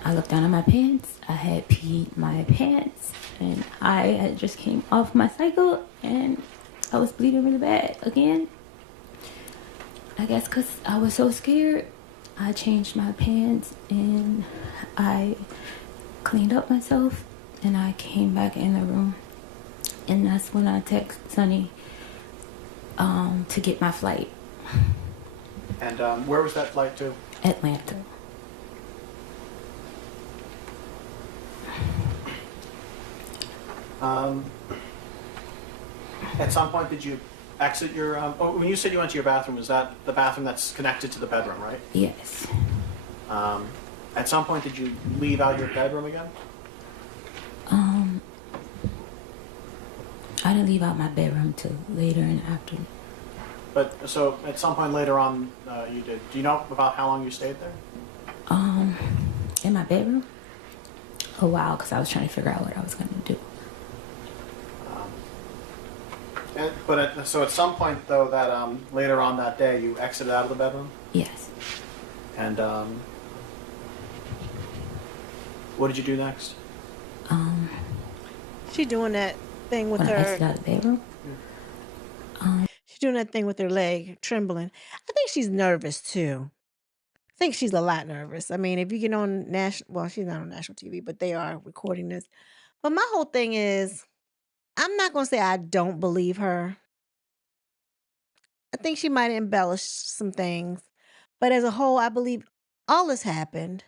I looked down at my pants. I had peed my pants, and I had just came off my cycle, and I was bleeding really bad again. I guess because I was so scared, I changed my pants, and I cleaned up myself, and I came back in the room, and that's when I text Sunny to get my flight. And where was that flight to? Atlanta. At some point, did you exit your? When you said you went to your bathroom, is that the bathroom that's connected to the bedroom, right? Yes. At some point, did you leave out your bedroom again? I didn't leave out my bedroom till later in the afternoon. But so at some point later on, you did. Do you know about how long you stayed there? In my bedroom? A while, because I was trying to figure out what I was going to do. So at some point though, that later on that day, you exited out of the bedroom. Yes. And what did you do next? She doing that thing with When I her. exited out of the bedroom? She's doing that thing with her leg trembling. I think she's nervous too. I think she's a lot nervous. I mean, if you get on national, well, she's not on national TV, but they are recording this. But my whole thing is, I'm not going to say I don't believe her. I think she might embellish some things. But as a whole, I believe all this happened.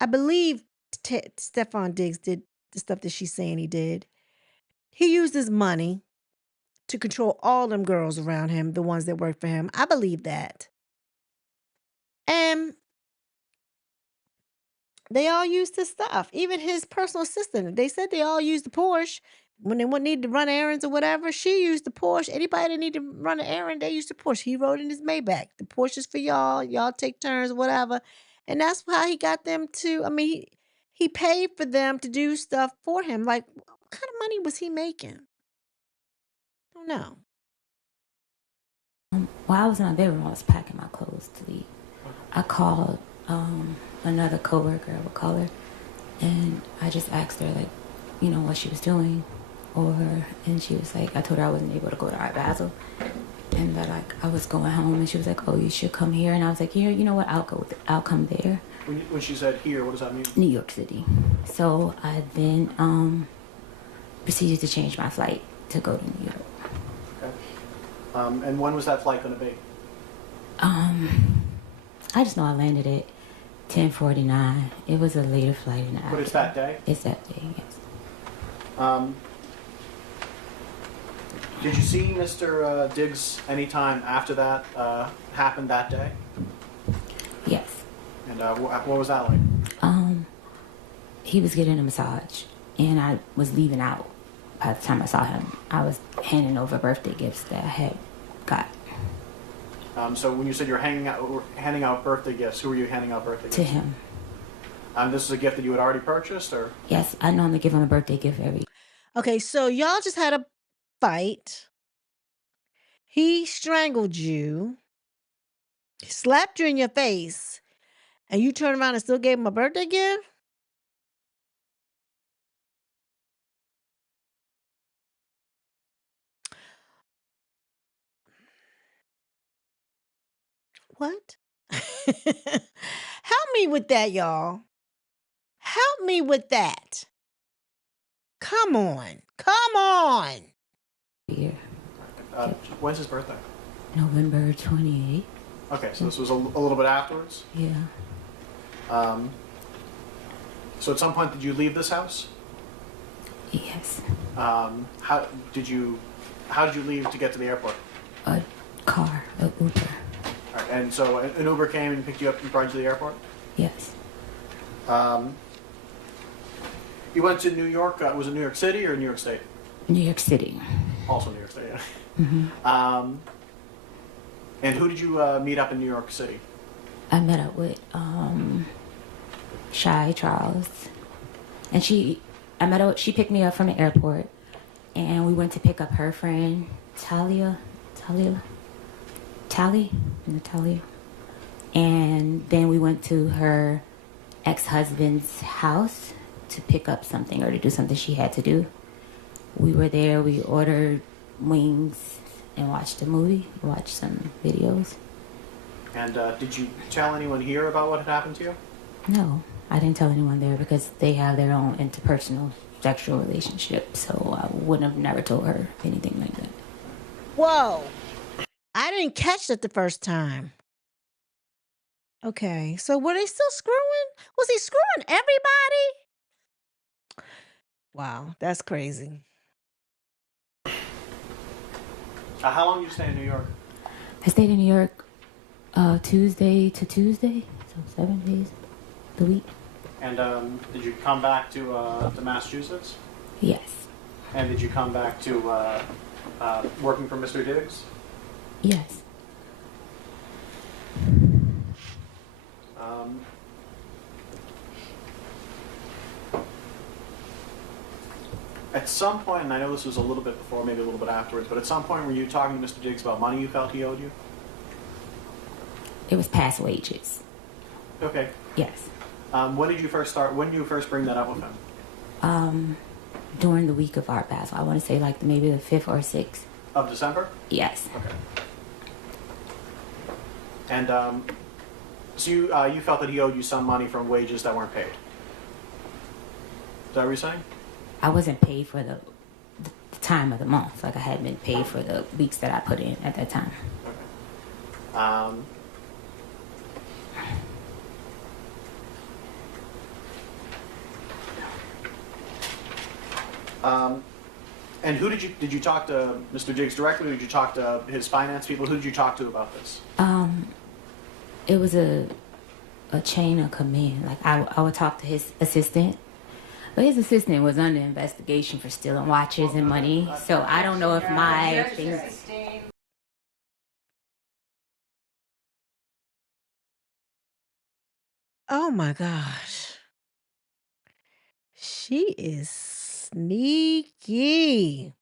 I believe Stefan Diggs did the stuff that she's saying he did. He used his money to control all them girls around him, the ones that work for him. I believe that. And they all used his stuff, even his personal assistant. They said they all used the Porsche. When they need to run errands or whatever, she used the Porsche. Anybody that need to run an errand, they used the Porsche. He rode in his Maybach. The Porsche is for y'all. Y'all take turns, whatever. And that's how he got them to, I mean, he paid for them to do stuff for him. Like, what kind of money was he making? I don't know. While I was in my bedroom, I was packing my clothes to leave. I called another coworker, I would call her, and I just asked her, like, you know, what she was doing, and she was like, I told her I wasn't able to go to Art Basel, and that like I was going home, and she was like, oh, you should come here, and I was like, yeah, you know what, I'll come there. When she said here, what does that mean? New York City. So I then proceeded to change my flight to go to New York. Okay. And when was that flight going to be? I just know I landed at 10:49. It was a later flight in the afternoon. But it's that day? It's that day, yes. Did you see Mr. Diggs anytime after that happened that day? Yes. And what was that like? He was getting a massage, and I was leaving out. By the time I saw him, I was handing over birthday gifts that I had got So when you said you're handing out birthday gifts, who were you handing out birthday gifts to him. This is a gift that you had already purchased, or? Yes, I normally give him a birthday gift every. Okay, so y'all just had a fight. He strangled you, slapped you in your face, and you turned around and still gave him a birthday gift? What? Help me with that, y'all. Help me with that. Come on. Come on. year, When's his birthday? November 28th. Okay, so this was a little bit afterwards. Yeah. Um, so at some point, did you leave this house? Yes. How did you leave to get to the airport? A car, a Uber. All right, and so an Uber came and picked you up and brought you to the airport. Yes. You went to New York. Was it New York City or New York State? New York City. Also New York State. Yeah. Mm-hmm. And who did you meet up in New York City? I met up with Shy Charles, and she picked me up from the airport, and we went to pick up her friend Talia, and then we went to her ex-husband's house to pick up something or to do something she had to do. We were there. We ordered wings and watched a movie, watched some videos. And did you tell anyone here about what had happened to you? No, I didn't tell anyone there because they have their own interpersonal sexual relationship, so I wouldn't have never told her anything like that. Whoa. I didn't catch that the first time. Okay, so were they still screwing? Was he screwing everybody? Wow, that's crazy. How long did you stay in New York? I stayed in New York Tuesday to Tuesday, so 7 days the week. And did you come back to Massachusetts? Yes. And did you come back to working for Mr. Diggs? Yes. At some point, and I know this was a little bit before, maybe a little bit afterwards, but at some point were you talking to Mr. Diggs about money you felt he owed you? It was past wages. Okay. Yes. When did you first bring that up with him? During the week of Art Basel. I want to say like maybe the 5th or 6th. Of December? Yes. Okay. And so you felt that he owed you some money from wages that weren't paid. Is that what you're saying? I wasn't paid for the time of the month. Like I hadn't been paid for the weeks that I put in at that time. Okay. And who did you talk to Mr. Diggs directly, or did you talk to his finance people? Who did you talk to about this? It was a chain of command. Like I would talk to his assistant, but his assistant was under investigation for stealing watches and money. So I don't know if my things. Oh my gosh. She is sneaky.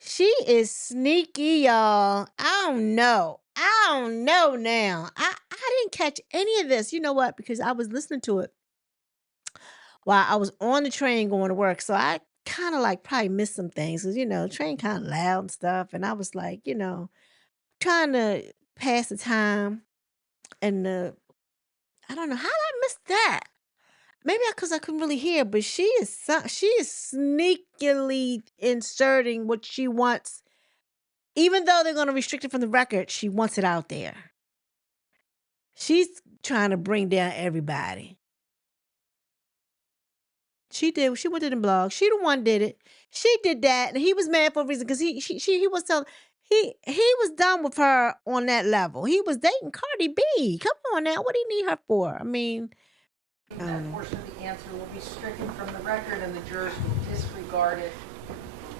She is sneaky, y'all. I don't know. I don't know now. I didn't catch any of this. You know what? Because I was listening to it while I was on the train going to work. So I kind of like probably missed some things. Because, the train kind of loud and stuff. And I was like, trying to pass the time. And I don't know. How did I miss that? Maybe because I couldn't really hear, but she is sneakily inserting what she wants. Even though they're going to restrict it from the record, she wants it out there. She's trying to bring down everybody. She did. She went to the blog. She the one did it. She did that, and he was mad for a reason because he was telling he was done with her on that level. He was dating Cardi B. Come on now, what do you need her for? I mean, That portion of the answer will be stricken from the record and the jurors will disregard it,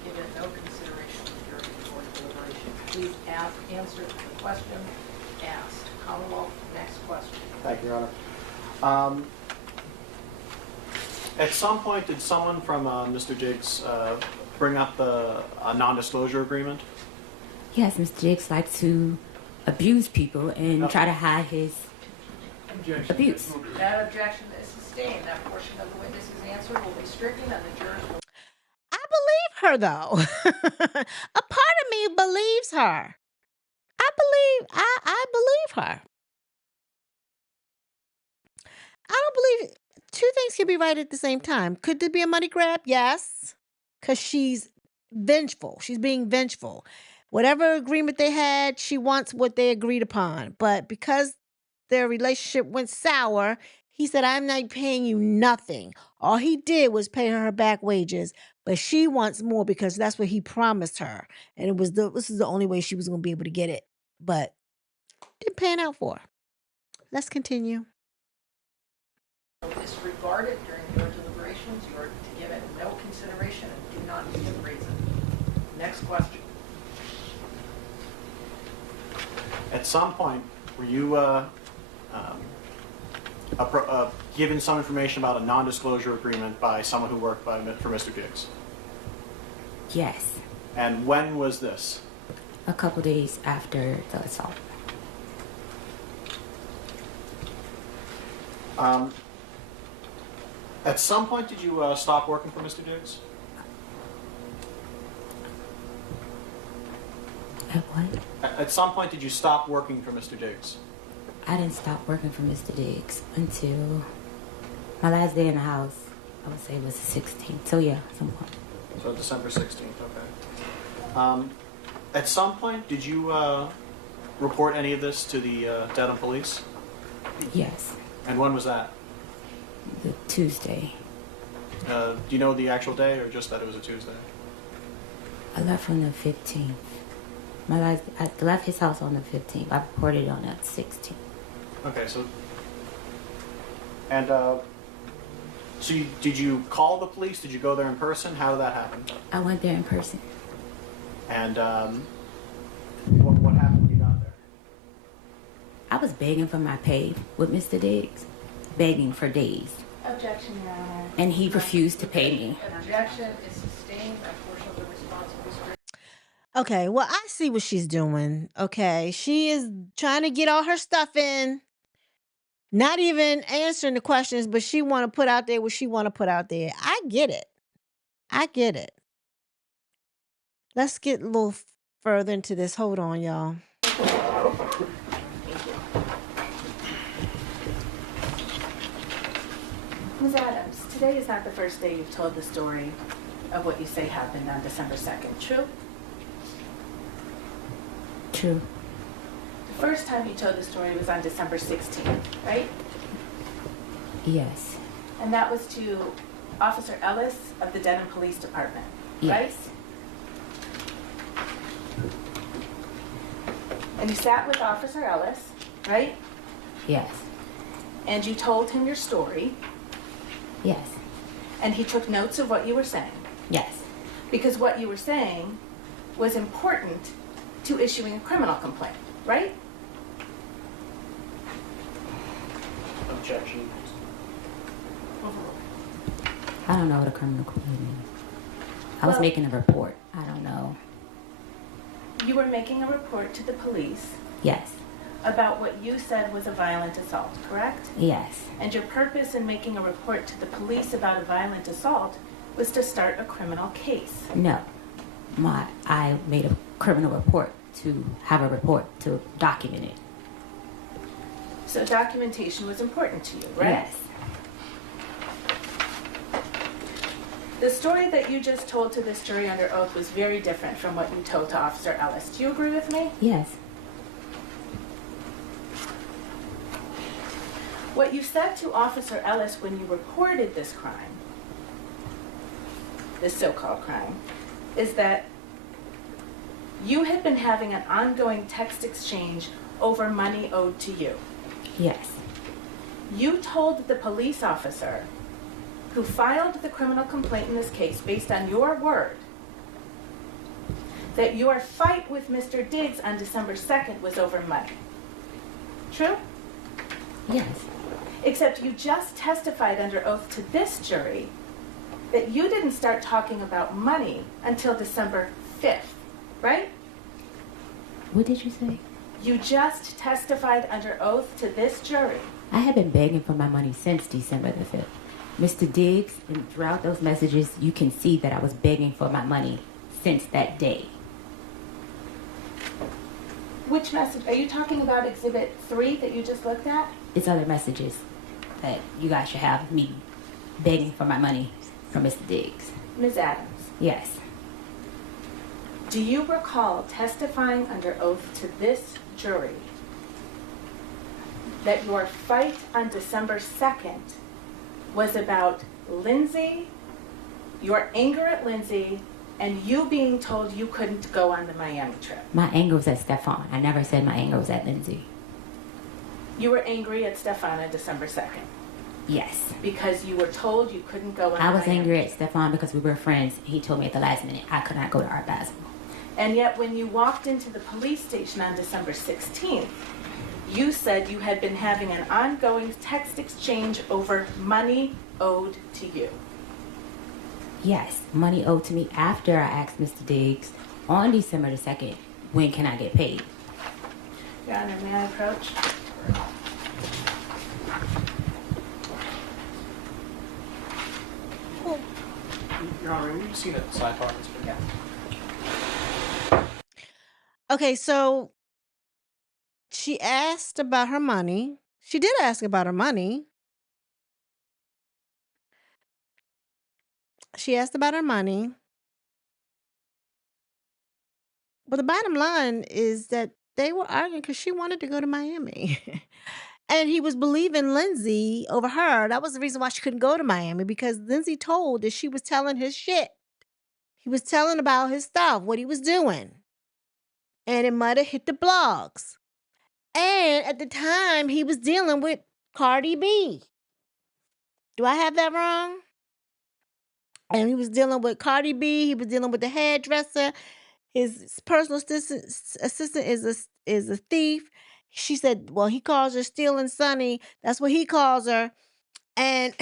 give it no consideration during the court deliberation. Please answer the question asked. Commonwealth, next question. Thank you, Your Honor. At some point, did someone from Mr. Jiggs bring up a non-disclosure agreement? Yes, Mr. Jiggs likes to abuse people and try to hide his abuse. That objection is sustained. That portion of the witness's answer will be stricken and the jurors will. I believe her though. A part of me believes her. I believe her. I don't believe two things can be right at the same time. Could there be a money grab? Yes. Because she's vengeful. She's being vengeful. Whatever agreement they had, she wants what they agreed upon. But because their relationship went sour, he said, I'm not paying you nothing. All he did was pay her back wages, but she wants more because that's what he promised her. And this is the only way she was going to be able to get it. But didn't pan out for her. Let's continue. Disregard it during your deliberations. You are to give it no consideration and do not give reason. Next question. At some point, were you given some information about a non-disclosure agreement by someone who worked for Mr. Jiggs? Yes, And when was this? a couple days after the assault. At some point, did you stop working for Mr. Jiggs? At what? At some point, did you stop working for Mr. Jiggs? I didn't stop working for Mr. Diggs until my last day in the house. I would say it was the 16th. So yeah, some point. So December 16th, okay. At some point, did you report any of this to the Dedham police? Yes, And when was that? the Tuesday. Do you know the actual day or just that it was a Tuesday? I left on the 15th. I left his house on the 15th. I reported on the 16th. Okay, so... And, did you call the police? Did you go there in person? How did that happen? I went there in person. And, what happened when you got there? I was begging for my pay with Mr. Diggs, begging for days, Objection, Your Honor. and he refused to pay me. Objection is sustained. That portion of the response will be stricken. Okay, well, I see what she's doing. Okay, she is trying to get all her stuff in, not even answering the questions, but she want to put out there what she want to put out there. I get it. I get it. Let's get a little further into this. Hold on, y'all. Ms. Adams, today is not the first day you've told the story of what you say happened on December 2nd, true? True. The first time you told the story was on December 16th, right? Yes. And that was to Officer Ellis of the Dedham Police Department, right? Yes. And you sat with Officer Ellis, right? Yes. And you told him your story, Yes. and he took notes of what you were saying. Yes. Because what you were saying was important to issuing a criminal complaint, right? Objection. I don't know what a criminal complaint is. I was Well- making a report. I don't know. You were making a report to the police Yes. about what you said was a violent assault, correct? Yes. And your purpose in making a report to the police about a violent assault was to start a criminal case. No. I made a criminal report to have a report to document it. So documentation was important to you, right? Yes. The story that you just told to this jury under oath was very different from what you told to Officer Ellis. Do you agree with me? Yes. What you said to Officer Ellis when you reported this crime, this so-called crime, is that you had been having an ongoing text exchange over money owed to you. Yes. You told the police officer who filed the criminal complaint in this case, based on your word, that your fight with Mr. Diggs on December 2nd was over money. True? Yes. Except you just testified under oath to this jury that you didn't start talking about money until December 5th, right? What did you say? You just testified under oath to this jury. I have been begging for my money since December the 5th. Mr. Diggs, and throughout those messages, you can see that I was begging for my money since that day. Which message? Are you talking about Exhibit 3 that you just looked at? It's other messages that you guys should have me begging for my money from Mr. Diggs. Ms. Adams, Yes. do you recall testifying under oath to this jury that your fight on December 2nd was about Lindsay, your anger at Lindsay, and you being told you couldn't go on the Miami trip? My anger was at Stefon. I never said my anger was at Lindsay. You were angry at Stefon on December 2nd Yes. because you were told you couldn't go on I the was Miami angry at Stefon because we were friends. He told me at the last minute I could not go to Art Basel. And yet when you walked into the police station on December 16th, you said you had been having an ongoing text exchange over money owed to you. Yes, money owed to me after I asked Mr. Diggs on December the 2nd, when can I get paid? Your Honor, may I approach? Your Honor, we've seen it sidebar. Yeah. Okay, so she asked about her money. She did ask about her money. She asked about her money. But the bottom line is that they were arguing because she wanted to go to Miami. And he was believing Lindsay over her. That was the reason why she couldn't go to Miami, because Lindsay told that she was telling his shit. He was telling about his stuff, what he was doing. And it might have hit the blogs. And at the time, he was dealing with Cardi B. Do I have that wrong? And he was dealing with Cardi B. He was dealing with the hairdresser. His personal assistant is a thief. She said, well, he calls her Stealing Sunny. That's what he calls her. And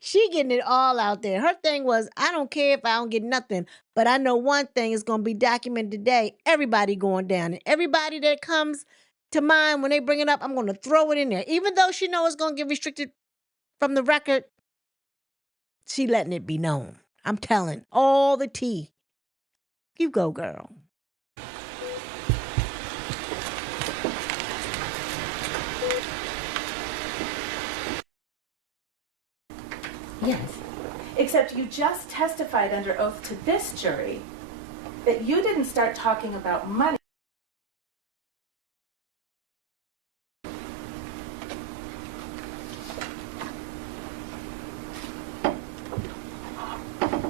she getting it all out there. Her thing was, I don't care if I don't get nothing, but I know one thing is going to be documented today. Everybody going down. And everybody that comes to mind when they bring it up, I'm going to throw it in there. Even though she knows it's going to get restricted from the record, she letting it be known. I'm telling all the tea. You go, girl. Yes. Except you just testified under oath to this jury that you didn't start talking about money.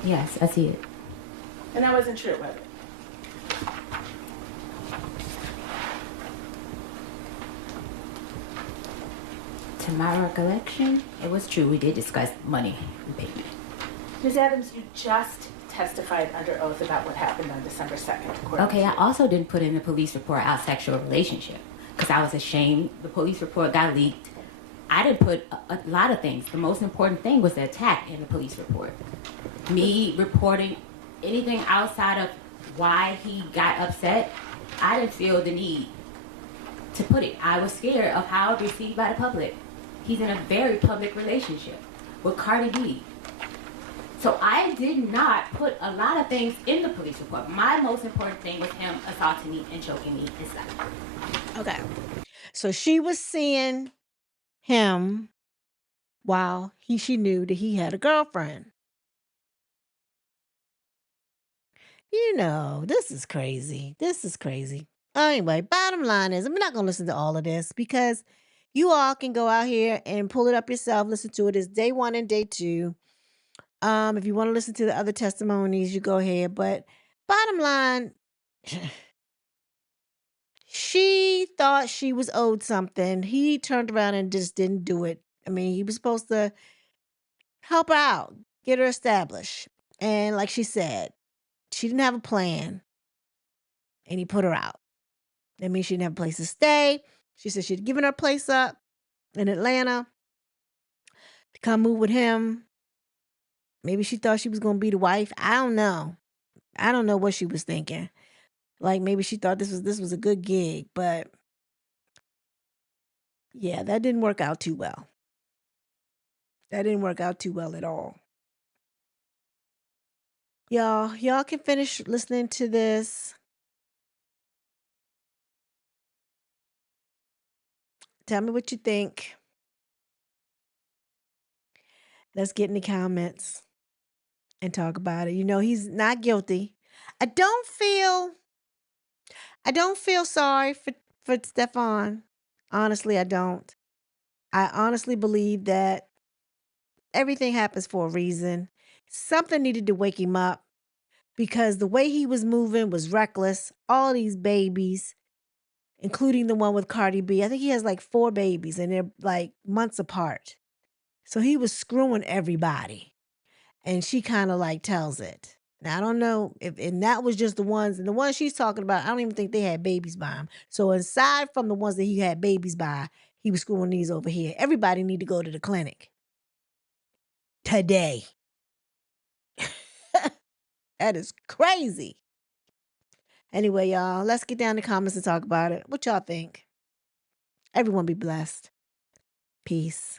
Yes, I see it. And that wasn't true, was it? To my recollection, it was true. We did discuss money and payment. Ms. Adams, you just testified under oath about what happened on December 2nd. according Okay, to I you. also didn't put in the police report our sexual relationship because I was ashamed. The police report got leaked. I didn't put a lot of things. The most important thing was the attack in the police report. Me reporting anything outside of why he got upset, I didn't feel the need to put it. I was scared of how it was received by the public. He's in a very public relationship with Cardi B. So I did not put a lot of things in the police report. My most important thing was him assaulting me and choking me and stuff. Okay. So she was seeing him while she knew that he had a girlfriend. You know, this is crazy. This is crazy. Anyway, bottom line is, I'm not going to listen to all of this because you all can go out here and pull it up yourself, listen to it. It's day 1 and day 2. If you want to listen to the other testimonies, you go ahead. But bottom line, she thought she was owed something. He turned around and just didn't do it. I mean, he was supposed to help her out, get her established. And like she said, she didn't have a plan, and he put her out. That means she didn't have a place to stay. She said she'd given her place up in Atlanta to come move with him. Maybe she thought she was going to be the wife. I don't know. I don't know what she was thinking. Like maybe she thought this was a good gig, but yeah, that didn't work out too well. That didn't work out too well at all. Y'all can finish listening to this. Tell me what you think. Let's get in the comments and talk about it. You know, he's not guilty. I don't feel sorry for Stefon. Honestly, I don't. I honestly believe that everything happens for a reason. Something needed to wake him up because the way he was moving was reckless. All these babies, including the one with Cardi B. I think he has like 4 babies and they're like months apart. So he was screwing everybody. And she kind of like tells it. Now, I don't know if, and that was just the ones, and the ones she's talking about, I don't even think they had babies by him. So aside from the ones that he had babies by, he was screwing these over here. Everybody need to go to the clinic today. That is crazy. Anyway, y'all, let's get down in the comments and talk about it. What y'all think? Everyone be blessed. Peace.